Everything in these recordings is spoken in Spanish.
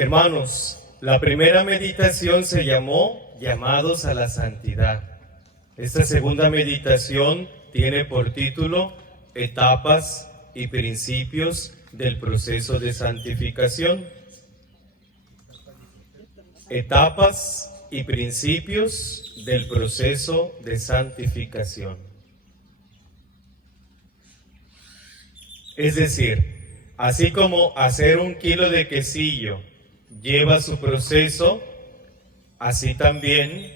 Hermanos, la primera meditación se llamó Llamados a la Santidad. Esta segunda meditación tiene por título Etapas y principios del proceso de santificación. Etapas y principios del proceso de santificación. Es decir, así como hacer 1 kilo de quesillo lleva su proceso, así también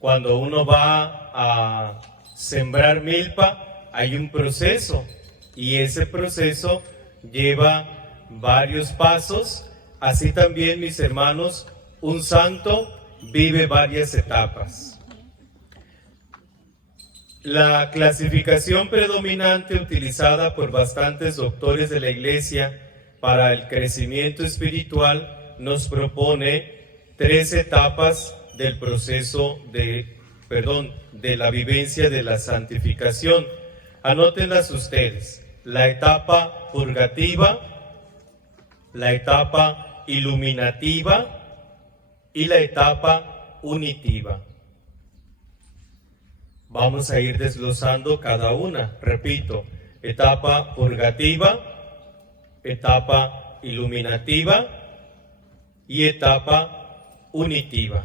cuando uno va a sembrar milpa hay un proceso, y ese proceso lleva varios pasos. Así también, mis hermanos, un santo vive varias etapas. La clasificación predominante utilizada por bastantes doctores de la Iglesia para el crecimiento espiritual nos propone 3 etapas del proceso de la vivencia de la santificación. Anótenlas ustedes: la etapa purgativa, la etapa iluminativa y la etapa unitiva. Vamos a ir desglosando cada una. Repito: etapa purgativa, etapa iluminativa y etapa unitiva.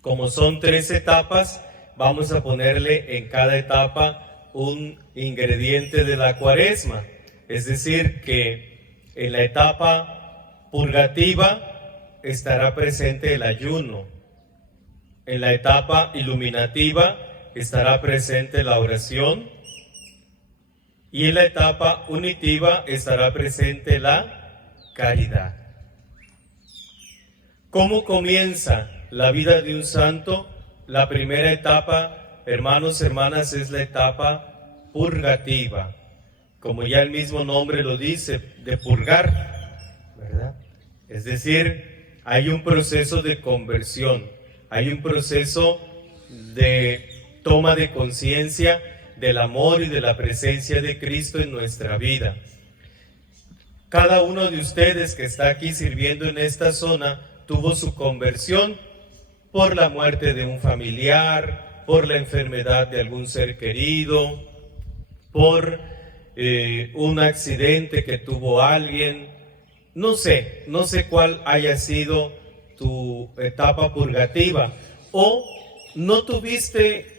Como son 3 etapas, vamos a ponerle en cada etapa un ingrediente de la Cuaresma. Es decir, que en la etapa purgativa estará presente el ayuno. En la etapa iluminativa estará presente la oración. Y en la etapa unitiva estará presente la caridad. ¿Cómo comienza la vida de un santo? La primera etapa, hermanos, hermanas, es la etapa purgativa. Como ya el mismo nombre lo dice, de purgar, ¿verdad? Es decir, hay un proceso de conversión, hay un proceso de toma de conciencia del amor y de la presencia de Cristo en nuestra vida. Cada uno de ustedes que está aquí sirviendo en esta zona tuvo su conversión por la muerte de un familiar, por la enfermedad de algún ser querido, por un accidente que tuvo alguien. No sé cuál haya sido tu etapa purgativa, o no tuviste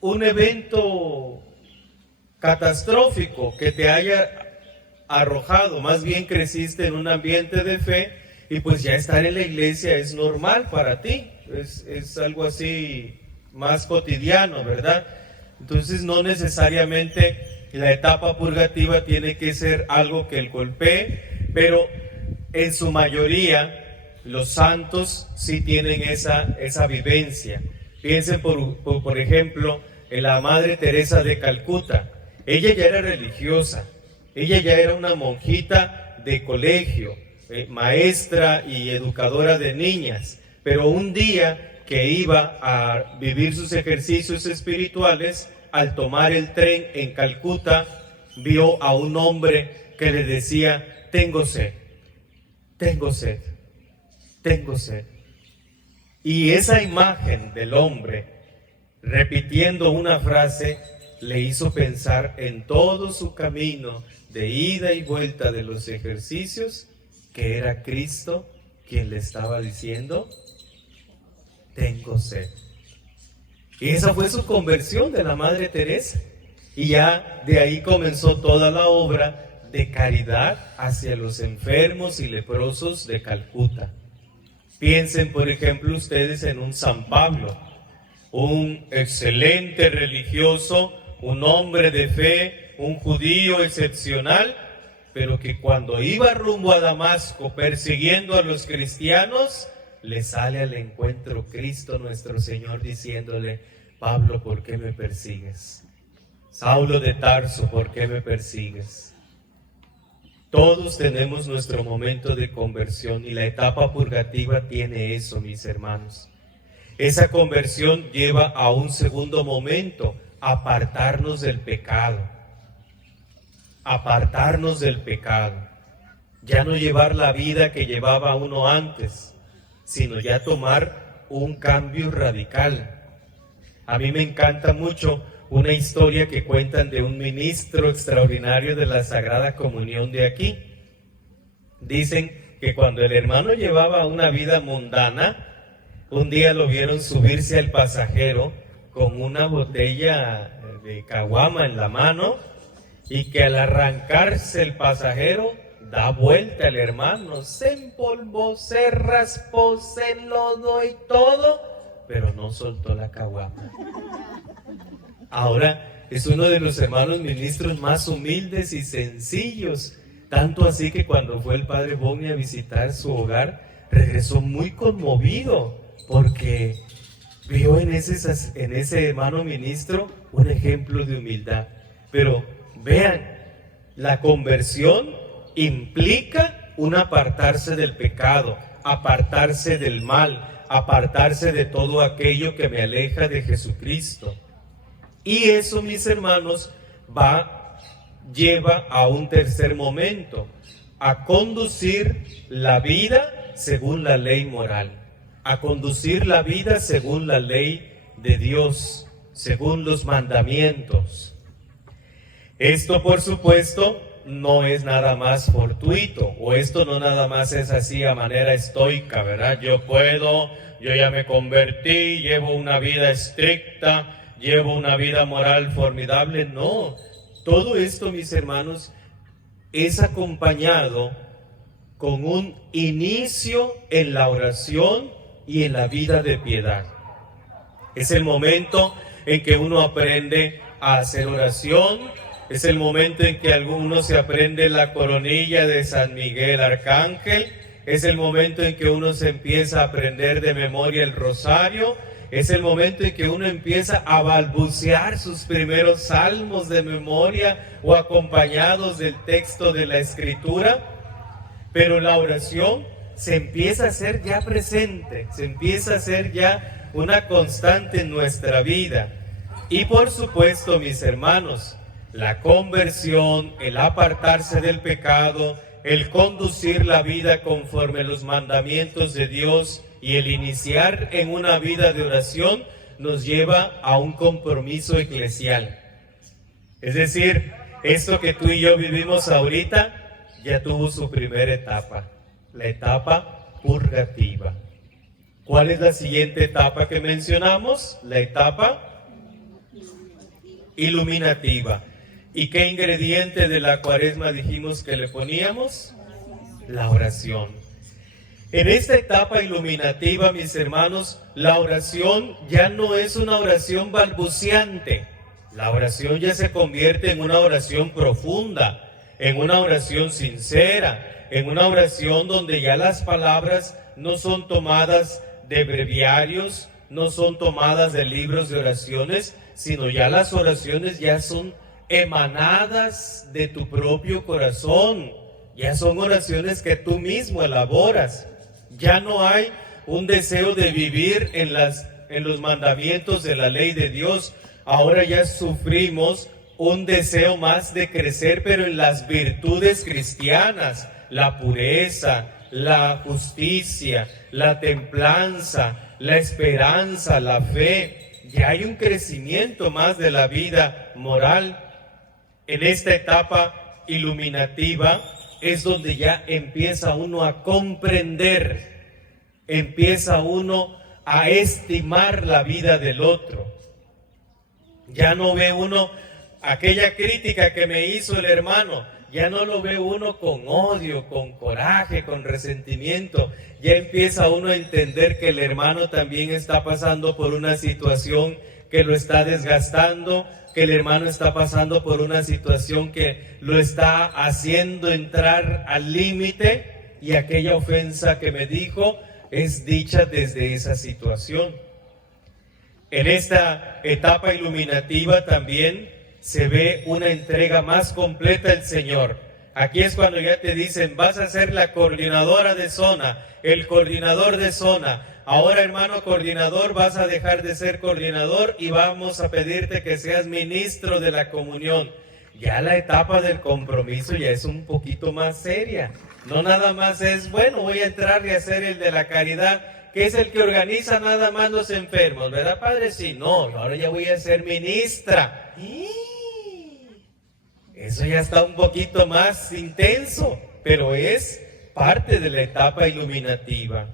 un evento catastrófico que te haya arrojado, más bien creciste en un ambiente de fe y pues ya estar en la iglesia es normal para ti, es algo así más cotidiano, ¿verdad? Entonces no necesariamente la etapa purgativa tiene que ser algo que el golpee, pero en su mayoría los santos sí tienen esa vivencia. Piensen por ejemplo en la Madre Teresa de Calcuta. Ella ya era religiosa, ella ya era una monjita de colegio, maestra y educadora de niñas, pero un día que iba a vivir sus ejercicios espirituales, al tomar el tren en Calcuta, vio a un hombre que le decía: tengo sed, tengo sed, tengo sed. Y esa imagen del hombre repitiendo una frase le hizo pensar en todo su camino de ida y vuelta de los ejercicios, que era Cristo quien le estaba diciendo: tengo sed. Y esa fue su conversión de la Madre Teresa. Y ya de ahí comenzó toda la obra de caridad hacia los enfermos y leprosos de Calcuta. Piensen, por ejemplo, ustedes en un San Pablo, un excelente religioso, un hombre de fe, un judío excepcional, pero que cuando iba rumbo a Damasco persiguiendo a los cristianos, le sale al encuentro Cristo nuestro Señor diciéndole: Pablo, ¿por qué me persigues? Saulo de Tarso, ¿por qué me persigues? Todos tenemos nuestro momento de conversión y la etapa purgativa tiene eso, mis hermanos. Esa conversión lleva a un segundo momento, apartarnos del pecado. apartarnos del pecado, ya no llevar la vida que llevaba uno antes, sino ya tomar un cambio radical. A mí me encanta mucho una historia que cuentan de un ministro extraordinario de la Sagrada Comunión de aquí. Dicen que cuando el hermano llevaba una vida mundana, un día lo vieron subirse al pasajero con una botella de caguama en la mano, y que al arrancarse el pasajero da vuelta el hermano, se empolvó, se raspó, se enlodó y todo, pero no soltó la caguama. Ahora es uno de los hermanos ministros más humildes y sencillos, tanto así que cuando fue el padre Bogni a visitar su hogar, regresó muy conmovido, porque vio en ese hermano ministro un ejemplo de humildad. Pero vean, la conversión implica un apartarse del pecado, apartarse del mal, apartarse de todo aquello que me aleja de Jesucristo. Y eso, mis hermanos, lleva a un tercer momento, a conducir la vida según la ley moral, a conducir la vida según la ley de Dios, según los mandamientos. Esto, por supuesto, no es nada más fortuito, o esto no nada más es así a manera estoica, ¿verdad? Yo ya me convertí, llevo una vida estricta, llevo una vida moral formidable. No, todo esto, mis hermanos, es acompañado con un inicio en la oración y en la vida de piedad. Es el momento en que uno aprende a hacer oración, es el momento en que uno se aprende la coronilla de San Miguel Arcángel, es el momento en que uno se empieza a aprender de memoria el rosario, es el momento en que uno empieza a balbucear sus primeros salmos de memoria o acompañados del texto de la Escritura. Pero la oración se empieza a hacer ya presente, se empieza a hacer ya una constante en nuestra vida. Y por supuesto, mis hermanos, la conversión, el apartarse del pecado, el conducir la vida conforme a los mandamientos de Dios y el iniciar en una vida de oración nos lleva a un compromiso eclesial. Es decir, esto que tú y yo vivimos ahorita ya tuvo su primera etapa, la etapa purgativa. ¿Cuál es la siguiente etapa que mencionamos? La etapa iluminativa. ¿Y qué ingrediente de la Cuaresma dijimos que le poníamos? La oración. En esta etapa iluminativa, mis hermanos, la oración ya no es una oración balbuceante. La oración ya se convierte en una oración profunda, en una oración sincera, en una oración donde ya las palabras no son tomadas de breviarios, no son tomadas de libros de oraciones, sino ya las oraciones ya son emanadas de tu propio corazón, ya son oraciones que tú mismo elaboras. Ya no hay un deseo de vivir en los mandamientos de la ley de Dios. Ahora ya sufrimos un deseo más de crecer, pero en las virtudes cristianas, la pureza, la justicia, la templanza, la esperanza, la fe. Ya hay un crecimiento más de la vida moral. En esta etapa iluminativa es donde ya empieza uno a comprender, empieza uno a estimar la vida del otro. Ya no ve uno aquella crítica que me hizo el hermano, ya no lo ve uno con odio, con coraje, con resentimiento. Ya empieza uno a entender que el hermano también está pasando por una situación que lo está desgastando, que el hermano está pasando por una situación que lo está haciendo entrar al límite, y aquella ofensa que me dijo es dicha desde esa situación. En esta etapa iluminativa también se ve una entrega más completa al Señor. Aquí es cuando ya te dicen, vas a ser la coordinadora de zona, el coordinador de zona. Ahora, hermano coordinador, vas a dejar de ser coordinador y vamos a pedirte que seas ministro de la comunión. Ya la etapa del compromiso ya es un poquito más seria. No nada más es, bueno, voy a entrar y hacer el de la caridad, que es el que organiza nada más los enfermos, ¿verdad, padre? Sí, no, ahora ya voy a ser ministra. Eso ya está un poquito más intenso, pero es parte de la etapa iluminativa.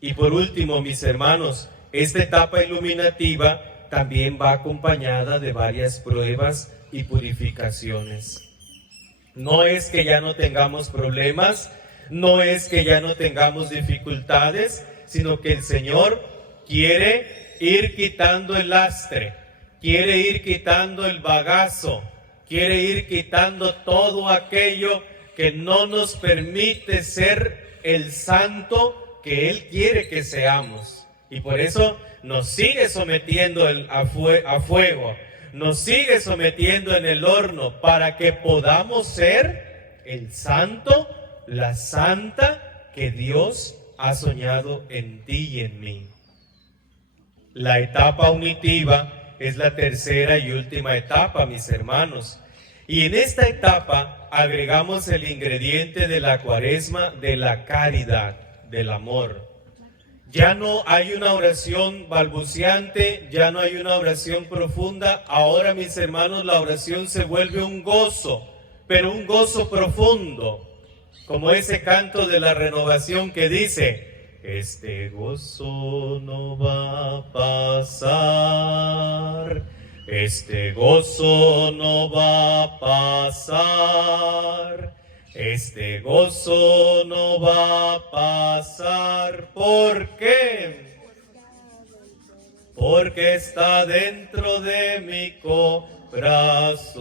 Y por último, mis hermanos, esta etapa iluminativa también va acompañada de varias pruebas y purificaciones. No es que ya no tengamos problemas, no es que ya no tengamos dificultades, sino que el Señor quiere ir quitando el lastre, quiere ir quitando el bagazo, quiere ir quitando todo aquello que no nos permite ser el santo que Él quiere que seamos. Y por eso nos sigue sometiendo a fuego, nos sigue sometiendo en el horno para que podamos ser el santo, la santa que Dios ha soñado en ti y en mí. La etapa unitiva es la tercera y última etapa, mis hermanos. Y en esta etapa agregamos el ingrediente de la Cuaresma de la caridad, del amor. Ya no hay una oración balbuceante, ya no hay una oración profunda. Ahora, mis hermanos, la oración se vuelve un gozo, pero un gozo profundo, como ese canto de la Renovación que dice: este gozo no va a pasar, este gozo no va a pasar. Este gozo no va a pasar. ¿Por qué? Porque está dentro de mi corazón.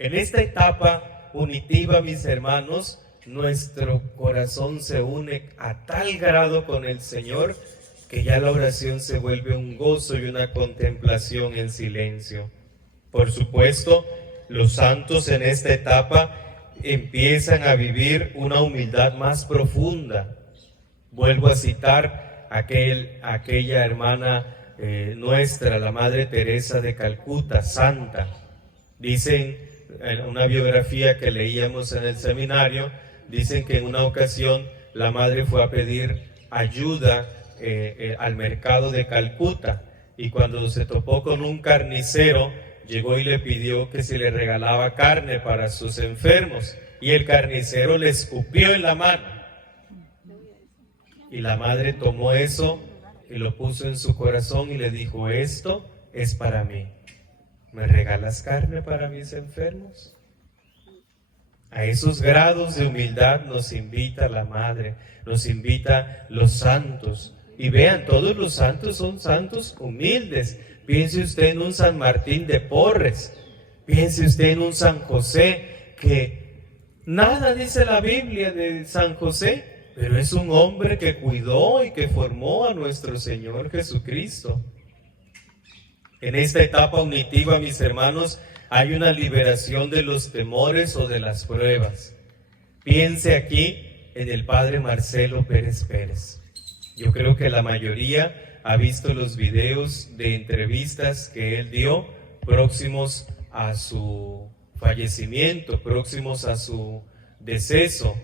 En esta etapa unitiva, mis hermanos, nuestro corazón se une a tal grado con el Señor que ya la oración se vuelve un gozo y una contemplación en silencio. Por supuesto, los santos en esta etapa empiezan a vivir una humildad más profunda. Vuelvo a citar aquella hermana nuestra, la Madre Teresa de Calcuta, santa. Dicen en una biografía que leíamos en el seminario, dicen que en una ocasión la madre fue a pedir ayuda al mercado de Calcuta, y cuando se topó con un carnicero, llegó y le pidió que si le regalaba carne para sus enfermos, y el carnicero le escupió en la mano. Y la madre tomó eso y lo puso en su corazón y le dijo: esto es para mí. ¿Me regalas carne para mis enfermos? A esos grados de humildad nos invita la madre, nos invita los santos. Y vean, todos los santos son santos humildes. Piense usted en un San Martín de Porres, piense usted en un San José, que nada dice la Biblia de San José, pero es un hombre que cuidó y que formó a nuestro Señor Jesucristo. En esta etapa unitiva, mis hermanos, hay una liberación de los temores o de las pruebas. Piense aquí en el Padre Marcelo Pérez Pérez. Yo creo que la mayoría ha visto los videos de entrevistas que él dio próximos a su fallecimiento, próximos a su deceso.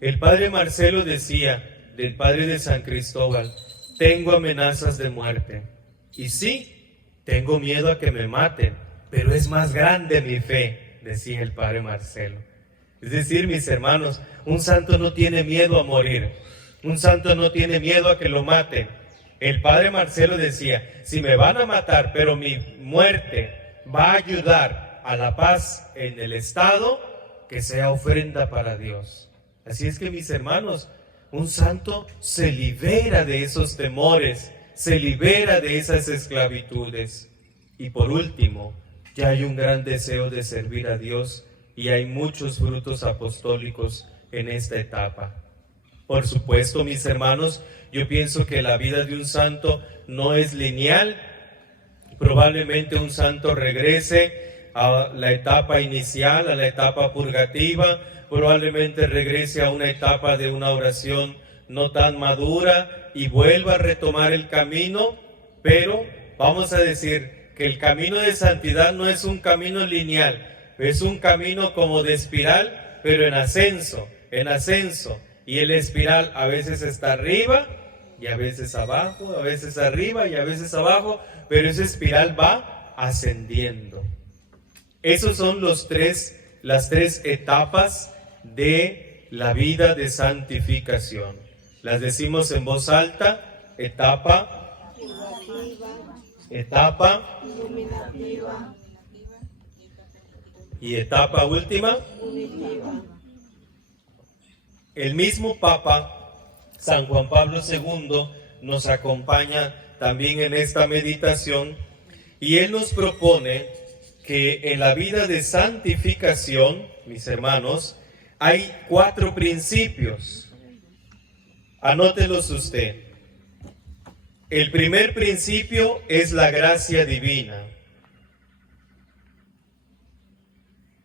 El Padre Marcelo decía del Padre de San Cristóbal: tengo amenazas de muerte. Y sí, tengo miedo a que me maten, pero es más grande mi fe, decía el Padre Marcelo. Es decir, mis hermanos, un santo no tiene miedo a morir, un santo no tiene miedo a que lo maten. El Padre Marcelo decía: si me van a matar, pero mi muerte va a ayudar a la paz en el Estado, que sea ofrenda para Dios. Así es que, mis hermanos, un santo se libera de esos temores, se libera de esas esclavitudes. Y por último, ya hay un gran deseo de servir a Dios y hay muchos frutos apostólicos en esta etapa. Por supuesto, mis hermanos, yo pienso que la vida de un santo no es lineal. Probablemente un santo regrese a la etapa inicial, a la etapa purgativa, probablemente regrese a una etapa de una oración no tan madura y vuelva a retomar el camino, pero vamos a decir que el camino de santidad no es un camino lineal, es un camino como de espiral, pero en ascenso, y el espiral a veces está arriba y a veces abajo, a veces arriba y a veces abajo, pero esa espiral va ascendiendo. Esos son las tres etapas de la vida de santificación. Las decimos en voz alta: etapa, etapa y etapa última. El mismo Papa San Juan Pablo II nos acompaña también en esta meditación y él nos propone que en la vida de santificación, mis hermanos, hay 4 principios. Anótelos usted. El primer principio es la gracia divina.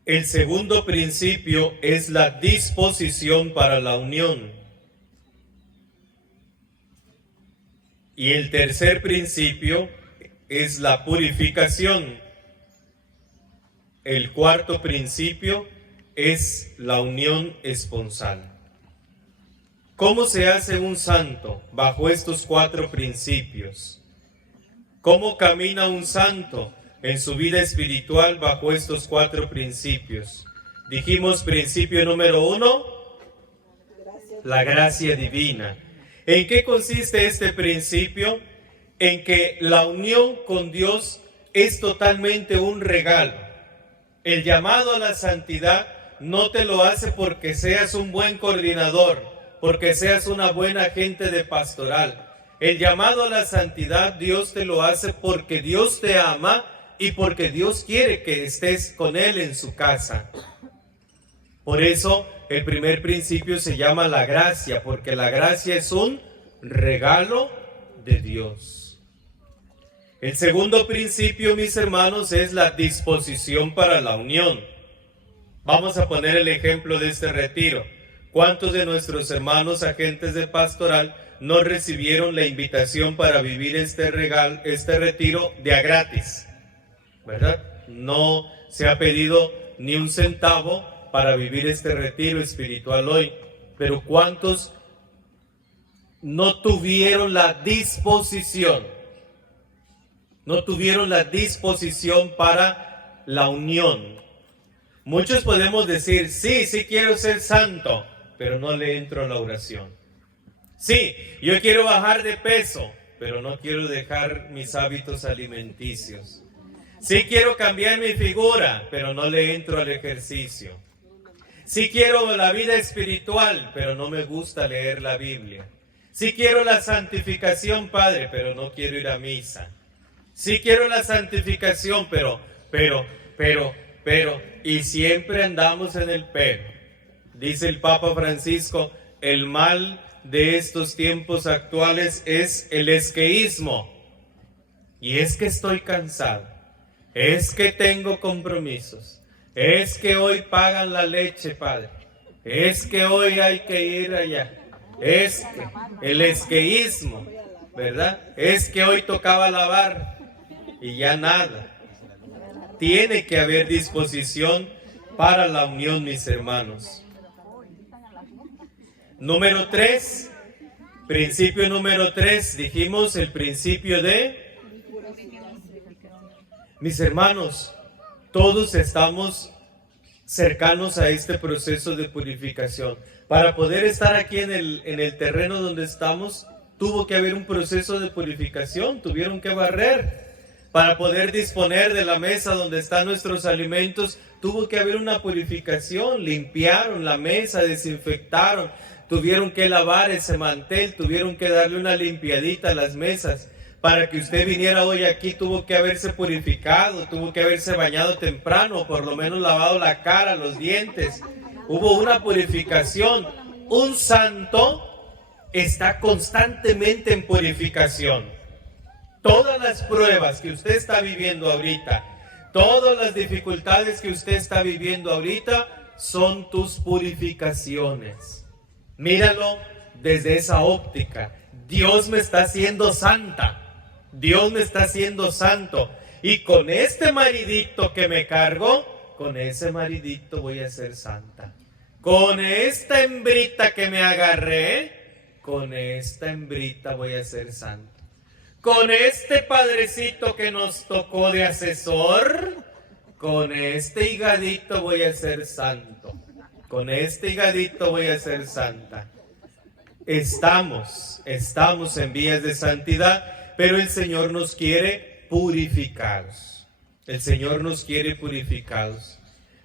El segundo principio es la disposición para la unión. Y el tercer principio es la purificación. El cuarto principio es la unión esponsal. ¿Cómo se hace un santo bajo estos 4 principios? ¿Cómo camina un santo en su vida espiritual bajo estos 4 principios? Dijimos principio número 1, la gracia divina. ¿En qué consiste este principio? En que la unión con Dios es totalmente un regalo. El llamado a la santidad no te lo hace porque seas un buen coordinador, porque seas una buena agente de pastoral. El llamado a la santidad Dios te lo hace porque Dios te ama y porque Dios quiere que estés con Él en su casa. Por eso el primer principio se llama la gracia, porque la gracia es un regalo de Dios. El segundo principio, mis hermanos, es la disposición para la unión. Vamos a poner el ejemplo de este retiro. ¿Cuántos de nuestros hermanos agentes de pastoral no recibieron la invitación para vivir este retiro de a gratis? ¿Verdad? No se ha pedido ni un centavo para vivir este retiro espiritual hoy. Pero ¿cuántos no tuvieron la disposición? No tuvieron la disposición para la unión. Muchos podemos decir, sí quiero ser santo, pero no le entro a la oración. Sí, yo quiero bajar de peso, pero no quiero dejar mis hábitos alimenticios. Sí quiero cambiar mi figura, pero no le entro al ejercicio. Sí quiero la vida espiritual, pero no me gusta leer la Biblia. Sí quiero la santificación, Padre, pero no quiero ir a misa. Sí quiero la santificación, pero, y siempre andamos en el pero. Dice el Papa Francisco, el mal de estos tiempos actuales es el esqueísmo. Y es que estoy cansado, es que tengo compromisos, es que hoy pagan la leche, Padre, es que hoy hay que ir allá, es que el esqueísmo, ¿verdad? Es que hoy tocaba lavar y ya nada. Tiene que haber disposición para la unión, mis hermanos. Número 3, principio número 3, dijimos el principio de... Mis hermanos, todos estamos cercanos a este proceso de purificación. Para poder estar aquí en el terreno donde estamos, tuvo que haber un proceso de purificación, tuvieron que barrer. Para poder disponer de la mesa donde están nuestros alimentos, tuvo que haber una purificación. Limpiaron la mesa, desinfectaron, tuvieron que lavar ese mantel, tuvieron que darle una limpiadita a las mesas. Para que usted viniera hoy aquí, tuvo que haberse purificado, tuvo que haberse bañado temprano, por lo menos lavado la cara, los dientes. Hubo una purificación. Un santo está constantemente en purificación. Todas las pruebas que usted está viviendo ahorita, todas las dificultades que usted está viviendo ahorita, son tus purificaciones. Míralo desde esa óptica. Dios me está haciendo santa. Dios me está haciendo santo. Y con este maridito que me cargo, con ese maridito voy a ser santa. Con esta hembrita que me agarré, con esta hembrita voy a ser santa. Con este padrecito que nos tocó de asesor, con este higadito voy a ser santo. Con este higadito voy a ser santa. Estamos en vías de santidad, pero el Señor nos quiere purificados. El Señor nos quiere purificados.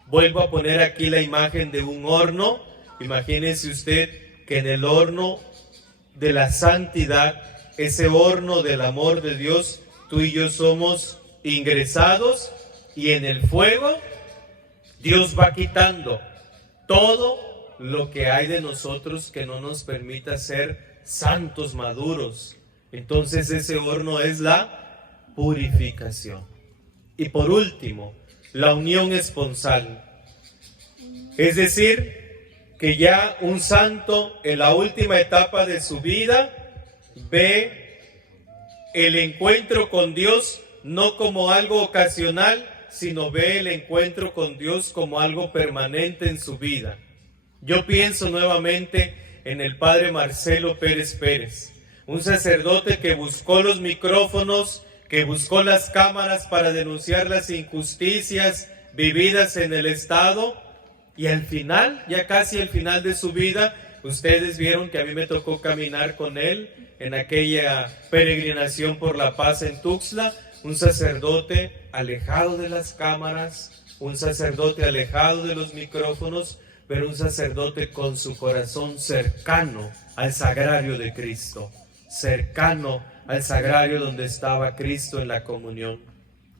Vuelvo a poner aquí la imagen de un horno. Imagínese usted que en el horno de la santidad, ese horno del amor de Dios, tú y yo somos ingresados, y en el fuego Dios va quitando todo lo que hay de nosotros que no nos permita ser santos maduros. Entonces ese horno es la purificación. Y por último, la unión esponsal. Es decir, que ya un santo en la última etapa de su vida ve el encuentro con Dios no como algo ocasional, sino ve el encuentro con Dios como algo permanente en su vida. Yo pienso nuevamente en el padre Marcelo Pérez Pérez, un sacerdote que buscó los micrófonos, que buscó las cámaras para denunciar las injusticias vividas en el Estado, y al final, ya casi al final de su vida, ustedes vieron que a mí me tocó caminar con él en aquella peregrinación por la paz en Tuxtla, un sacerdote alejado de las cámaras, un sacerdote alejado de los micrófonos, pero un sacerdote con su corazón cercano al sagrario de Cristo, cercano al sagrario donde estaba Cristo en la comunión.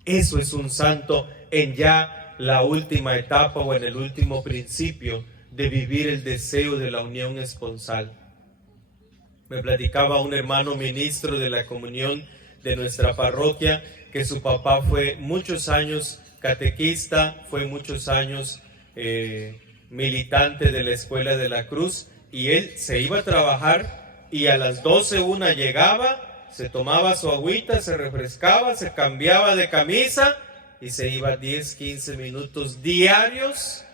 Eso es un santo en ya la última etapa o en el último principio de vivir el deseo de la unión esponsal. Me platicaba un hermano ministro de la comunión de nuestra parroquia que su papá fue muchos años catequista, fue muchos años militante de la Escuela de la Cruz, y él se iba a trabajar y a las 12:01 llegaba, se tomaba su agüita, se refrescaba, se cambiaba de camisa y se iba 10-15 minutos diarios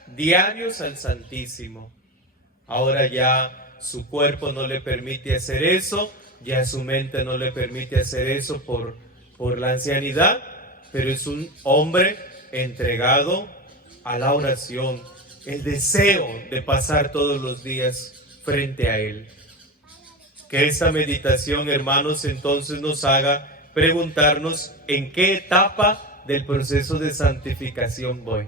al Santísimo. Ahora ya su cuerpo no le permite hacer eso, ya su mente no le permite hacer eso por la ancianidad, pero es un hombre entregado a la oración, el deseo de pasar todos los días frente a Él. Que esta meditación, hermanos, entonces nos haga preguntarnos en qué etapa del proceso de santificación voy,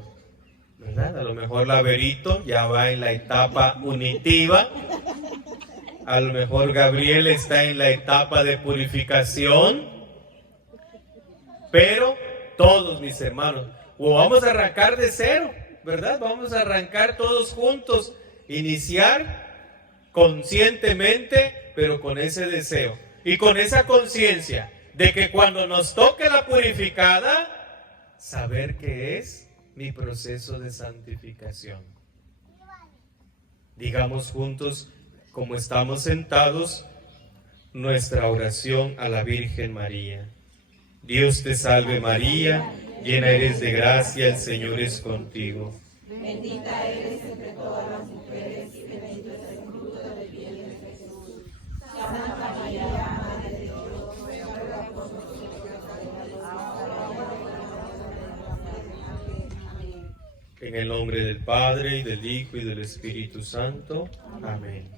¿verdad? A lo mejor la Verito ya va en la etapa unitiva, a lo mejor Gabriel está en la etapa de purificación, pero todos mis hermanos, o vamos a arrancar de cero, ¿verdad? Vamos a arrancar todos juntos, iniciar conscientemente, pero con ese deseo y con esa conciencia de que cuando nos toque la purificada, saber que es mi proceso de santificación. Digamos juntos, como estamos sentados, nuestra oración a la Virgen María. Dios te salve María, llena eres de gracia, el Señor es contigo. Bendita eres entre todas las mujeres y bendito es el fruto de tu vientre Jesús. Santa María, Madre de Dios, ruega por nosotros pecadores, ahora y en la hora de nuestra muerte. Amén. En el nombre del Padre, y del Hijo, y del Espíritu Santo. Amén.